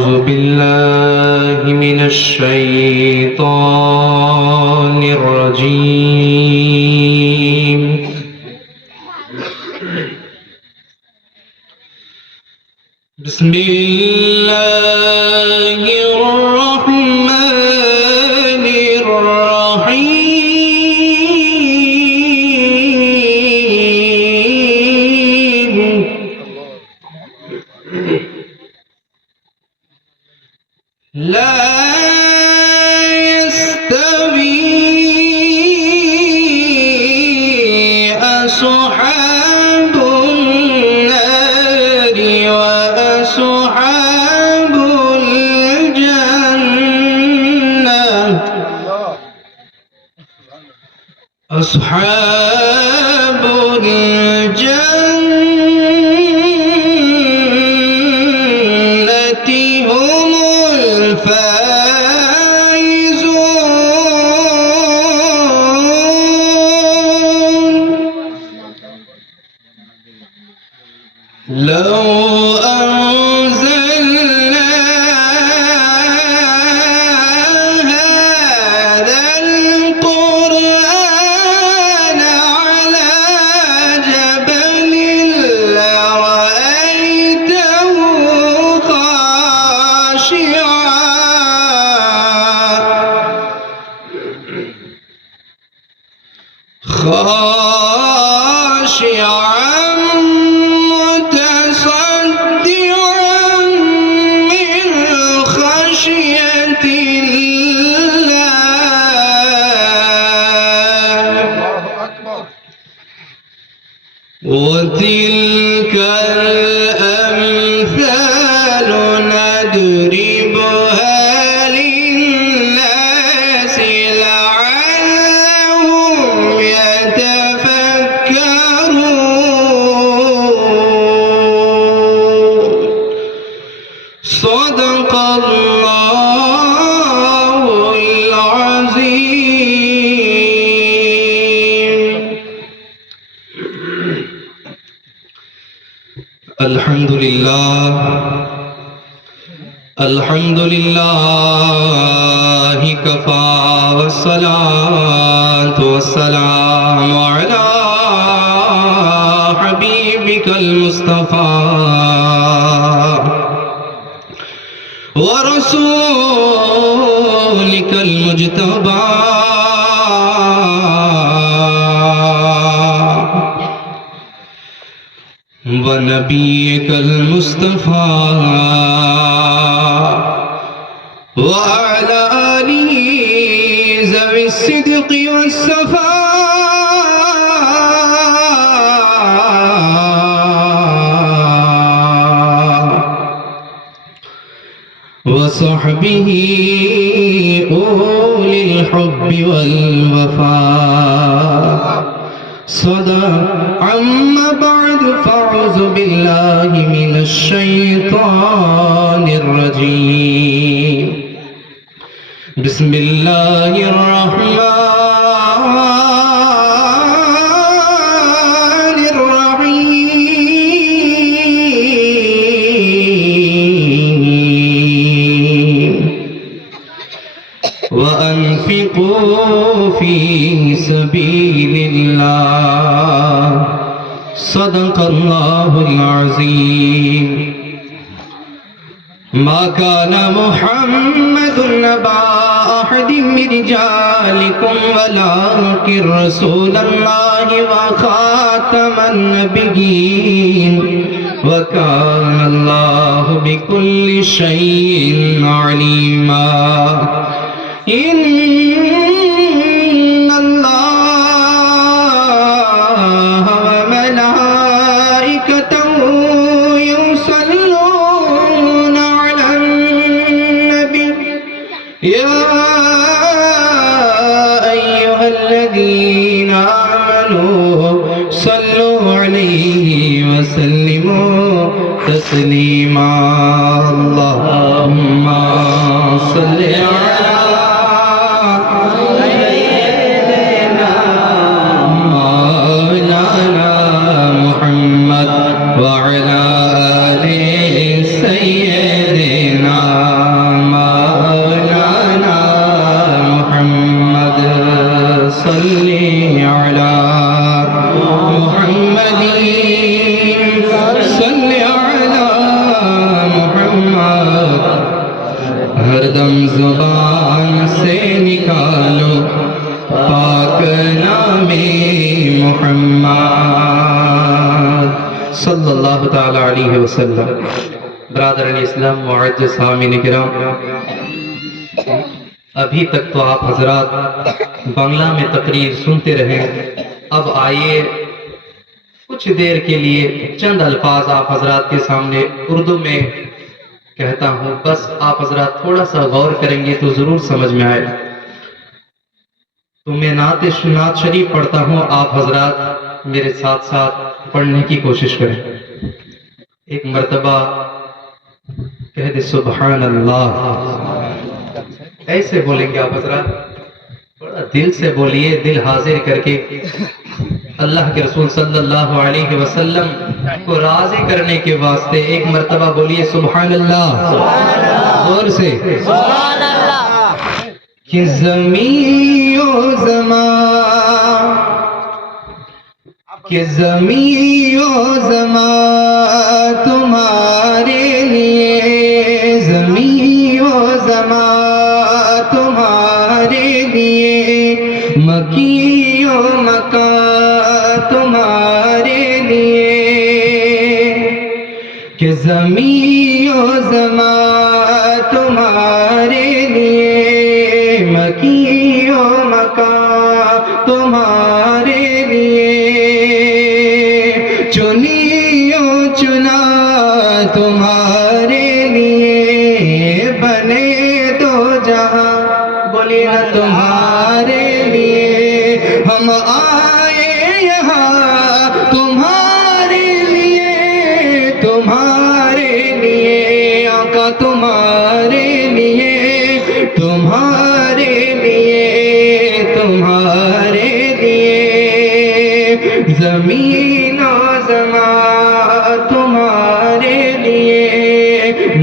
أعوذ بالله من الشيطان الرجيم. بسم الله الرحمن الرحيم. لا يستوي أصحاب النار وأصحاب الجنة. أصحاب الجنة هم الفائزون. لو أنزلنا هذا القرآن على جبل لرأيته خاشعا متصدعا من خشية الله. وتلك الأمثال نضربها للناس لعلهم يتفكرون. صدق الله العظيم. الحمد لله الحمد لله كفى والصلاة والسلام على حبيبك المصطفى ورسولك المجتبى ونبيك المصطفى وعلى آله ذوي الصدق والصفاء وصحبه أولي الحب والوفاء. صدق. أما بعد فأعوذ بالله من الشيطان الرجيم. بسم الله الرحمن الرحيم. وأنفقوا في سبيل الله. صدق الله العظيم. ما كان محمد نبا أحد من رجالكم ولكن رسول الله وخاتم النبيين وكان الله بكل شيء عليما. إن الله وملائكته يصلون على النبي يا أيها الذين آمنوا صلوا عليه وسلموا تسليما. اللهم صل على صلی اللہ تعالی علیہ وسلم۔ برادران اسلام، معزز سامعین کرام، ابھی تک تو آپ حضرات بنگلہ میں تقریر سنتے رہے، اب آئیے کچھ دیر کے لیے چند الفاظ آپ حضرات کے سامنے اردو میں کہتا ہوں، بس آپ حضرات تھوڑا سا غور کریں گے تو ضرور سمجھ میں آئے۔ تو میں نعت شریف پڑھتا ہوں، آپ حضرات میرے ساتھ ساتھ پڑھنے کی کوشش کریں۔ ایک مرتبہ کہہ دے سبحان اللہ، ایسے بولیں گے آپ حضرات، بڑا دل سے بولیے، دل حاضر کر کے اللہ کے رسول صلی اللہ علیہ وسلم کو راضی کرنے کے واسطے ایک مرتبہ بولیے سبحان اللہ، زور سے سبحان اللہ۔ کہ زمین و زمان، کہ زمین و زمان تمہارے لیے، زمین و زمان تمہارے لیے، مکی و مکان تمہارے لیے، کہ زمین و زمان تمہارے لیے، مکی و مکان تمہارے لیے، چنی و چنا تمہارے لیے، بنے دو جہاں بولیے نا تمہارے لیے، ہم آئے یہاں تمہارے لیے، تمہارے لیے آقا، تمہارے لیے، تمہارے لیے، تمہارے لیے، زمین و زمان تمہارے لیے،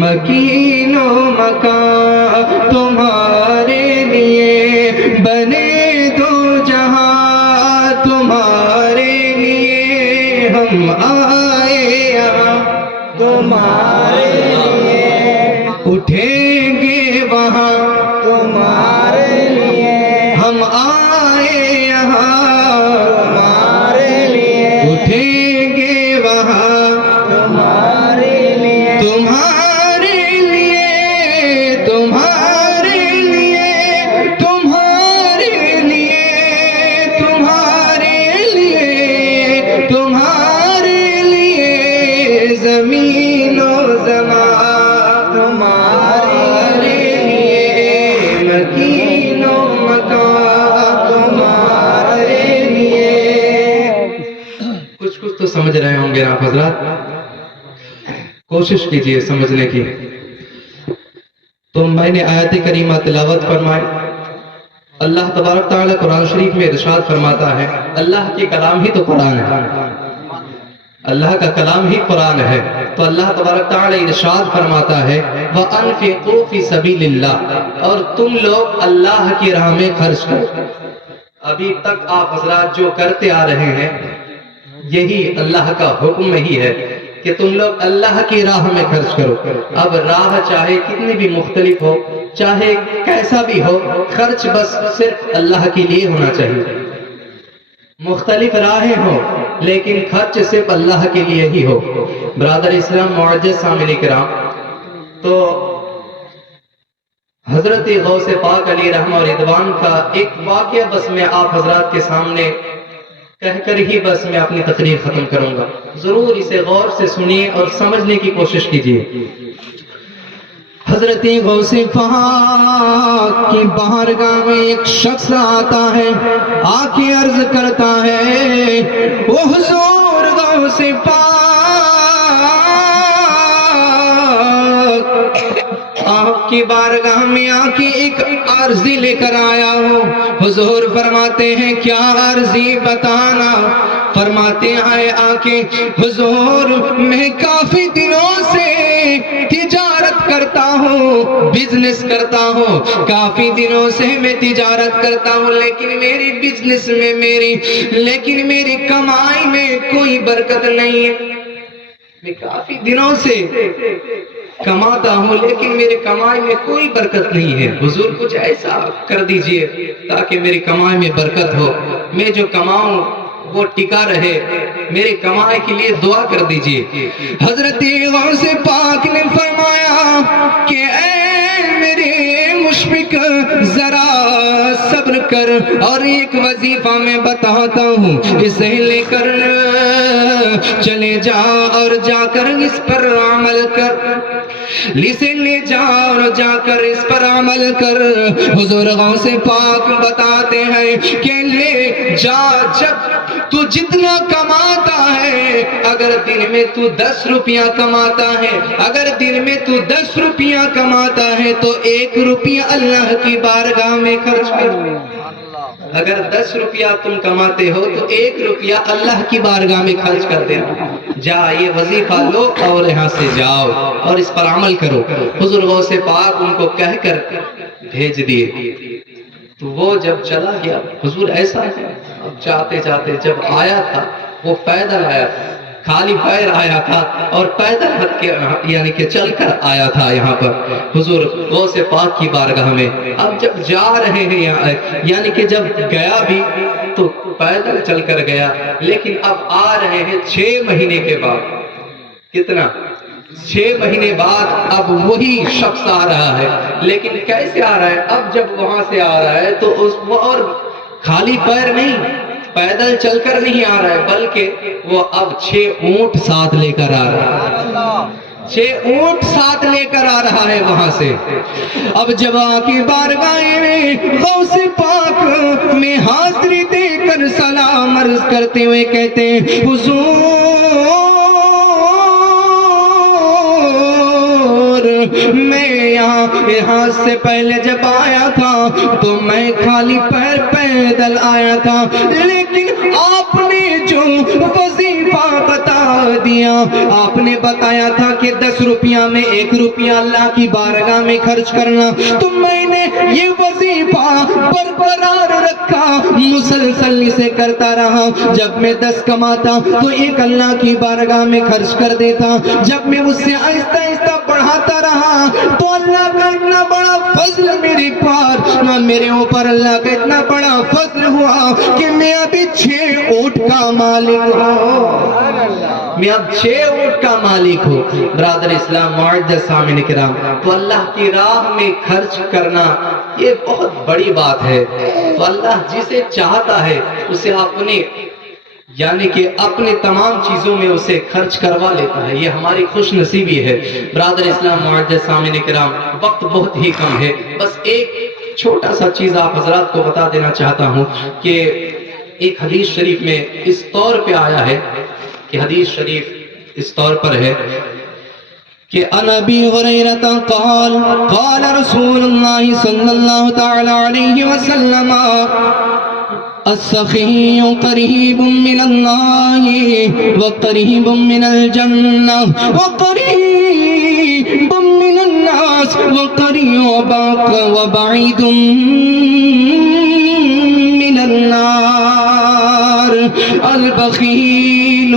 مکین و مکان تمہارے لیے، بنے دو جہاں تمہارے لیے، ہم آئے یہاں تمہارے لیے، اٹھیں گے وہاں تمہارے لیے، ہم آئے یہاں تمہارے لیے، اٹھیں گے وہاں تمہارے لیے، تمہارے لیے، تمہارے لیے، تمہارے لیے، تمہارے لیے، تمہارے لیے، زمین و زمان تمہارے لیے، مکین و مکان تمہارے لیے۔ کچھ تو سمجھ رہے ہوں گے آپ حضرات، کوشش کیجئے سمجھنے کی۔ تو میں نے آیت کریمہ تلاوت فرمائے، اللہ تبارک تعالیٰ قرآن شریف میں ارشاد فرماتا ہے، اللہ کی کلام ہی تو قرآن ہے، اللہ کا کلام ہی قرآن ہے، تو اللہ تبارک تعالیٰ ارشاد فرماتا ہے وَأَنفِقُوا فِي سَبِيلِ اللَّهِ، اور تم لوگ اللہ کی راہ میں خرچ کرو۔ ابھی تک آپ حضرات جو کرتے آ رہے ہیں، یہی اللہ کا حکم ہی ہے کہ تم لوگ اللہ کی راہ میں خرچ کرو۔ اب راہ چاہے کتنی بھی مختلف ہو، چاہے کیسا بھی ہو، خرچ بس صرف اللہ کے لیے ہونا چاہیے۔ مختلف راہیں ہو لیکن خرچ صرف اللہ کے لیے ہی ہو۔ برادر اسلام، معزز سامعین کرام، تو حضرت غوث پاک علیہ رحمہ و رضوان کا ایک واقعہ بس میں آپ حضرات کے سامنے کہہ کر ہی بس میں اپنی تقریر ختم کروں گا، ضرور اسے غور سے سنیے اور سمجھنے کی کوشش کیجیے۔ حضرت غوث پاک کی بارگاہ میں ایک شخص آتا ہے، آ کے عرض کرتا ہے وہ حضور غوث پاک، آپ کی بارگاہ میں آ کے ایک عرضی لے کر آیا ہوں۔ حضور فرماتے ہیں کیا عرضی بتانا؟ فرماتے ہیں آ کے حضور میں کافی دنوں سے تجارت کرتا ہوں، بزنس کرتا ہوں، کافی دنوں سے میں تجارت کرتا ہوں، لیکن میری بزنس میں لیکن میری کمائی میں کوئی برکت نہیں ہے۔ میں کافی دنوں سے کماتا ہوں لیکن میری کمائی میں کوئی برکت نہیں ہے، حضور کچھ ایسا کر دیجئے تاکہ میری کمائی میں برکت ہو، میں جو کماؤں وہ ٹکا رہے، میرے کمائے کے لیے دعا کر دیجئے۔ حضرت غوث پاک نے فرمایا کہ اے میرے مشفق ذرا صبر کر، اور ایک وظیفہ میں بتاتا ہوں، اسے لے کر چلے جا اور جا کر اس پر عمل کر، اسے لے جا اور جا کر اس پر عمل کر۔ حضور غوث پاک بتاتے ہیں کہ لے جا، جب تو جتنا کماتا ہے، اگر دن میں تو 10 روپیہ کماتا ہے، اگر دن میں تو 10 روپیہ کماتا ہے تو 1 روپیہ اللہ کی بارگاہ میں خرچ کر۔ اگر 10 روپیہ تم کماتے ہو تو 1 روپیہ اللہ کی بارگاہ میں خرچ کر دینا۔ جا یہ وظیفہ لو اور یہاں سے جاؤ اور اس پر عمل کرو۔ حضور غوث پاک ان کو کہہ کر بھیج دیے، تو وہ جب چلا گیا، حضور ایسا ہے، اب جاتے جاتے جب آیا تھا وہ پیدل آیا تھا، خالی پیر آیا تھا اور پیدل ہٹ کے یعنی کہ چل کر آیا تھا یہاں پر حضور غوث پاک کی بارگاہ میں۔ اب جب جا رہے ہیں یعنی کہ جب گیا بھی تو پیدل چل کر گیا، لیکن اب آ رہے ہیں 6 مہینے کے بعد۔ کتنا؟ 6 مہینے بعد اب وہی شخص آ رہا ہے، لیکن کیسے آ رہا ہے؟ اب جب وہاں سے آ رہا ہے تو وہ اور خالی پیر نہیں، پیدل چل کر نہیں آ رہا ہے، بلکہ وہ اب 6 اونٹ ساتھ لے کر آ رہا ہے، 6 اونٹ ساتھ لے کر آ رہا ہے وہاں سے۔ اب جب آ کے بارگاہ میں غوث پاک میں حاضری دے کر سلام عرض کرتے ہوئے کہتے ہیں حضور میں یہاں سے پہلے جب آیا تھا تو میں خالی پیر پیدل آیا تھا، لیکن آپ نے جو وظیفہ بتا دیا، آپ نے بتایا تھا کہ 10 روپیہ میں 1 روپیہ اللہ کی بارگاہ میں خرچ کرنا، تو میں نے یہ وظیفہ برقرار رکھا، مسلسل اسے کرتا رہا۔ جب میں 10 کماتا تو 1 اللہ کی بارگاہ میں خرچ کر دیتا، جب میں اس سے آہستہ آہستہ بڑھاتا رہا تو اللہ کا اتنا بڑا فضل میرے اوپر اللہ کا اتنا بڑا فضل ہوا کہ میں ابھی 6 اونٹ کا مالک ہوں، میں اب 6 اونٹ کا مالک ہوں۔ برادر اسلام معزز سامعین کرام، تو اللہ کی راہ میں خرچ کرنا یہ بہت بڑی بات ہے۔ تو اللہ جسے چاہتا ہے اسے اپنے یعنی کہ اپنے تمام چیزوں میں اسے خرچ کروا لیتا ہے، یہ ہماری خوش نصیبی ہے۔ برادر اسلام معزز سامعین کرام، وقت بہت ہی کم ہے، بس ایک چھوٹا سا چیز آپ حضرات کو بتا دینا چاہتا ہوں کہ ایک حدیث شریف میں اس طور پہ آیا ہے کہ حدیث شریف اس طور پر ہے کہ عن ابی ہریرہ قال قال رسول اللہ صلی اللہ تعالی علیہ وسلم السخی قریب من اللہ وقریب من الجنہ وقریب من الناس وبعید من النار البخیل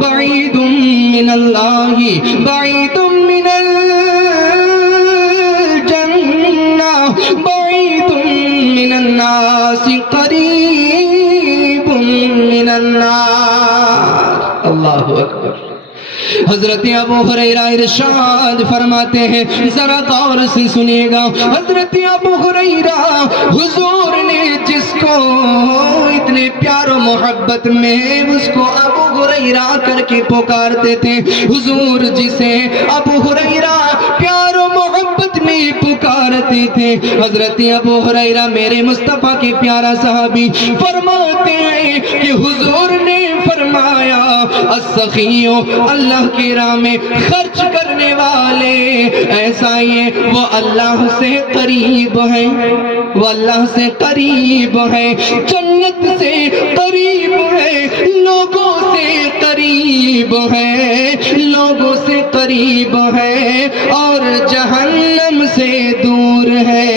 بعید من اللہ بعید من الجنہ بعید من الناس قریب من النار۔ اللہ اکبر۔ حضرت ابو ہریرہ ارشاد فرماتے ہیں، ذرا غور سے سنیے گا، حضرت ابو ہریرہ حضور نے جس کو اتنے پیار و محبت میں اس کو ابو ہریرہ کر کے پکارتے تھے، حضور جسے ابو ہریرہ پیار و محبت میں پکارتے تھے، حضرت ابو ہریرہ میرے مصطفیٰ کے پیارا صحابی فرماتے ہیں کہ حضور نے فرمایا السخی اللہ کی راہ میں خرچ کرنے والے ایسا یہ وہ اللہ سے قریب ہے، وہ اللہ سے قریب ہے، جنت سے قریب ہے، لوگوں سے قریب ہے، لوگوں سے قریب ہے اور جہنم سے دور ہے،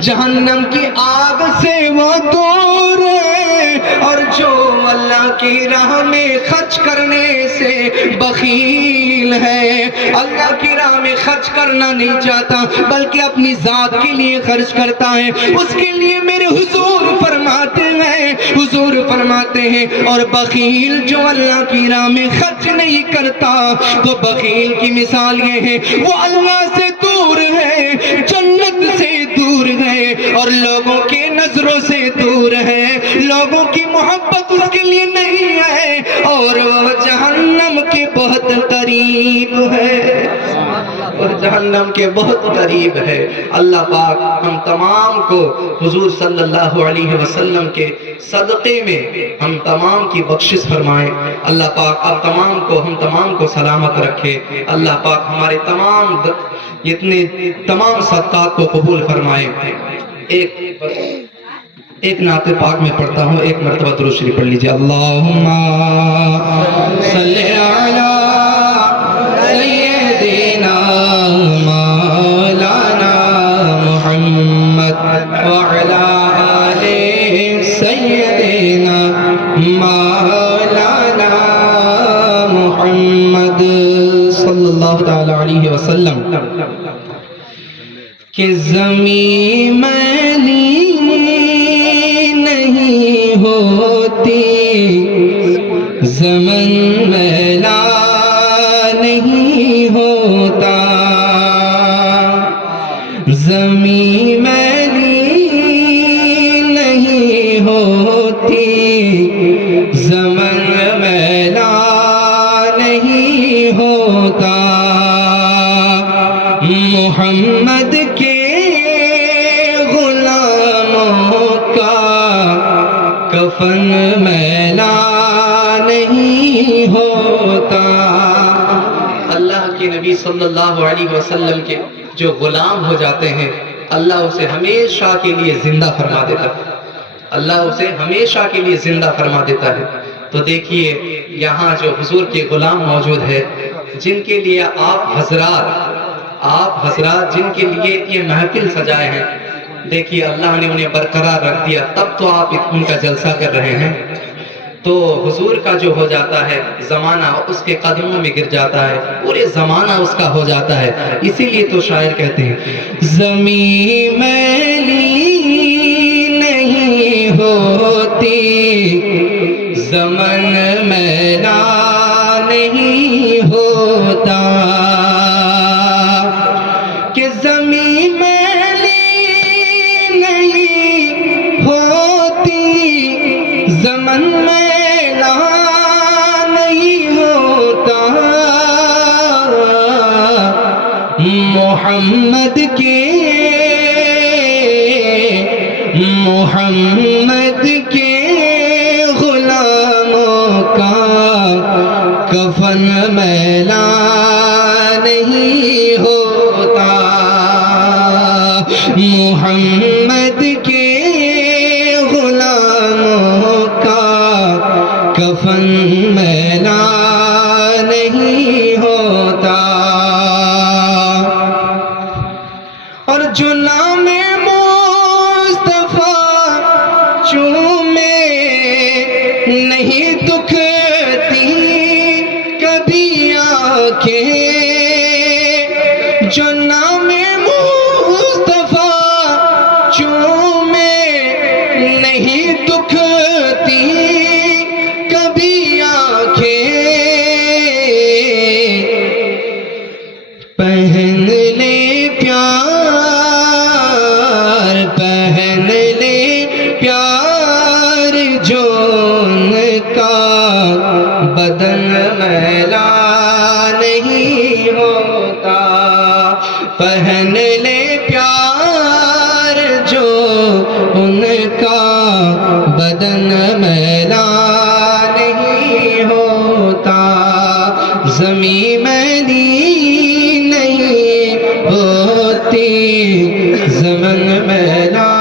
جہنم کی آگ سے وہ دور ہے۔ اور جو اللہ کی راہ میں خرچ کرنے سے بخیل ہے. اللہ کی راہ میں خرچ کرنا نہیں چاہتا بلکہ اپنی ذات کے لیے خرچ کرتا ہے. اس کے لیے میرے حضور فرماتے ہیں اور بخیل جو اللہ کی راہ میں خرچ نہیں کرتا تو بخیل کی مثال یہ ہے وہ اللہ سے دور ہے, جنت سے دور ہے اور لوگوں کے نظروں سے دور ہے. لوگوں کی محبت اس کے لیے نہیں ہے اور وہ جہنم کے بہت قریب ہے, اور جہنم کے بہت قریب ہے. اللہ پاک ہم تمام کو حضور صلی اللہ علیہ وسلم کے صدقے میں ہم تمام کی بخشش فرمائے. اللہ پاک آپ ہم تمام کو سلامت رکھے. اللہ پاک ہمارے تمام صدقات کو قبول فرمائے. ایک نعت پاک میں پڑھتا ہوں, ایک مرتبہ درود شریف پڑھ لیجیے. اللہم صلی علی سیدنا مولانا محمد وعلی آل سیدنا مولانا محمد صلی اللہ تعالی علیہ وسلم. کہ زمین میلی نہیں ہوتی, زمن میلا نہیں ہوتا. زمین میلی نہیں ہوتی, زمن میلا نہیں ہوتا. محمد کے غلاموں کا کفن میلا نہیں ہوتا. اللہ کے نبی صلی اللہ علیہ وسلم کے جو غلام ہو جاتے ہیں اللہ اسے ہمیشہ کے لیے زندہ فرما دیتا ہے. اللہ اسے ہمیشہ کے لیے زندہ فرما دیتا ہے. تو دیکھیے یہاں جو حضور کے غلام موجود ہے جن کے لیے آپ حضرات جن کے لیے یہ محفل سجائے ہیں, دیکھیے اللہ نے انہیں برقرار رکھ دیا تب تو آپ ان کا جلسہ کر رہے ہیں. تو حضور کا جو ہو جاتا ہے زمانہ اس کے قدموں میں گر جاتا ہے, پورے زمانہ اس کا ہو جاتا ہے. اسی لیے تو شاعر کہتے ہیں زمین میلی نہیں ہوتی, زمن میلا نہیں ہوتا. کہ زمین میلی نہیں ہوتی, زمن میلا نہیں ہوتا. محمد کے غلاموں کا کفن میلا نہیں ہوتا. محمد کے غلاموں کا کفن میلا نہیں ہوتا. اور جو نام مصطفیٰ چومے نہیں دکھتی کبھی آنکھیں, جو نام مصطفیٰ چومے نہیں دکھتی کبھی آنکھیں. پہن لے پیار جو ان کا بدن میلا نہیں ہوتا. پہن لے پیار جو ان کا بدن میلا نہیں ہوتا. زمین میلی نہیں ہوتی, زمن میلا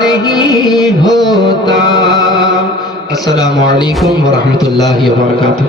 نہیں ہوتا. السلام علیکم ورحمۃ اللہ وبرکاتہ.